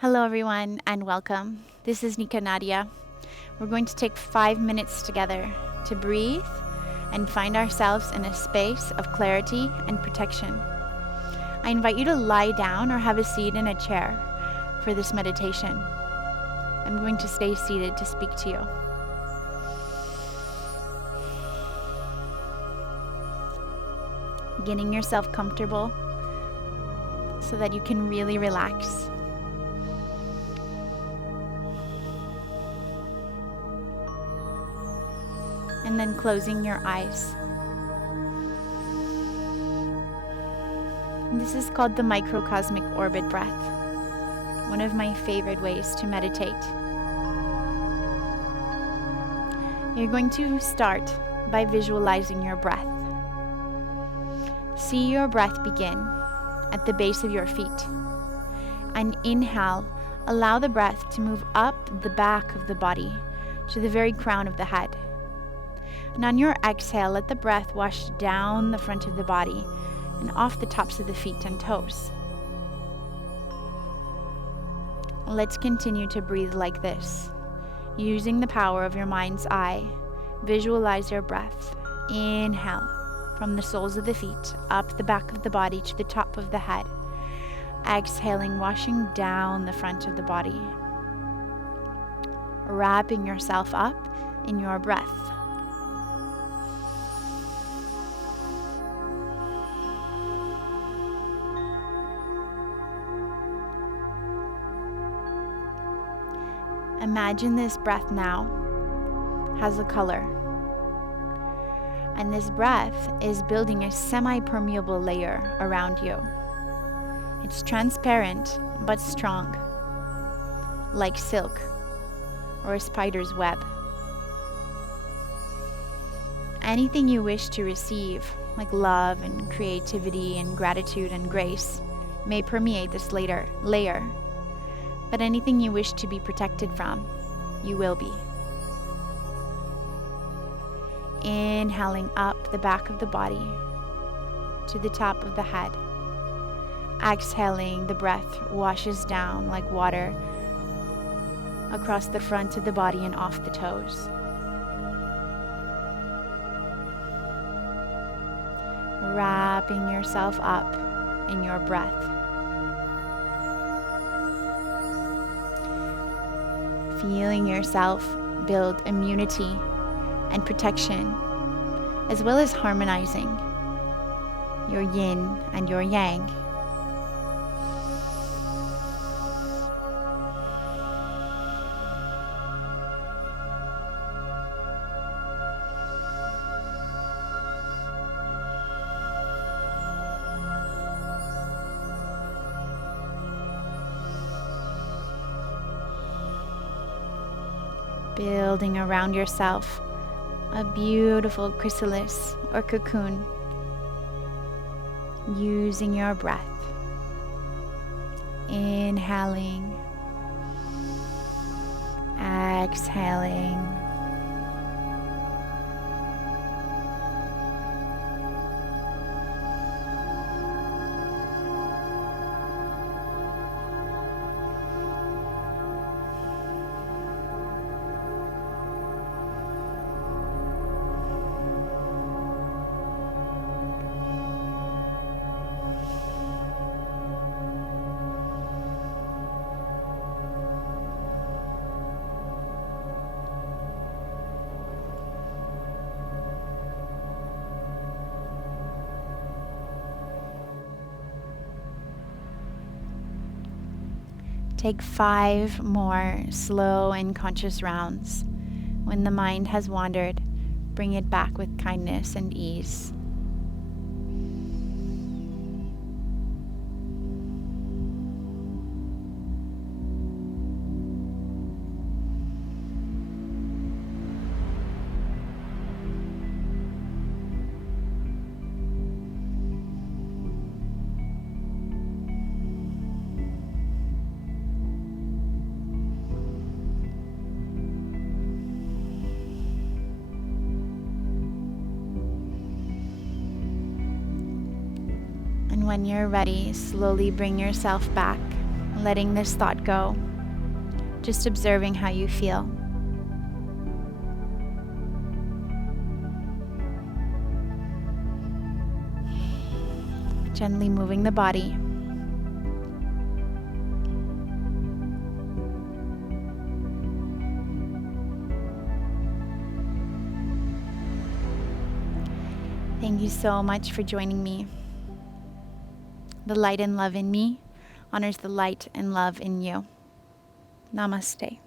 Hello everyone and welcome. This is Nika Nadia. We're going to take 5 minutes together to breathe and find ourselves in a space of clarity and protection. I invite you to lie down or have a seat in a chair for this meditation. I'm going to stay seated to speak to you. Getting yourself comfortable so that you can really relax. And then closing your eyes. And this is called the microcosmic orbit breath, one of my favorite ways to meditate. You're going to start by visualizing your breath. See your breath begin at the base of your feet. And inhale, allow the breath to move up the back of the body to the very crown of the head. And on your exhale, let the breath wash down the front of the body and off the tops of the feet and toes. Let's continue to breathe like this. Using the power of your mind's eye, visualize your breath. Inhale from the soles of the feet, up the back of the body to the top of the head. Exhaling, washing down the front of the body. Wrapping yourself up in your breath. Imagine this breath now has a color. And this breath is building a semi-permeable layer around you. It's transparent but strong, like silk or a spider's web. Anything you wish to receive, like love and creativity and gratitude and grace, may permeate this layer. But anything you wish to be protected from, you will be. Inhaling up the back of the body to the top of the head. Exhaling, the breath washes down like water across the front of the body and off the toes. Wrapping yourself up in your breath. Feeling yourself build immunity and protection, as well as harmonizing your yin and your yang. Building around yourself a beautiful chrysalis or cocoon, using your breath. Inhaling, exhaling. Take 5 more slow and conscious rounds. When the mind has wandered, bring it back with kindness and ease. When you're ready, slowly bring yourself back letting this thought go, just observing how you feel. Gently moving the body. Thank you so much for joining me. The light and love in me honors the light and love in you. Namaste.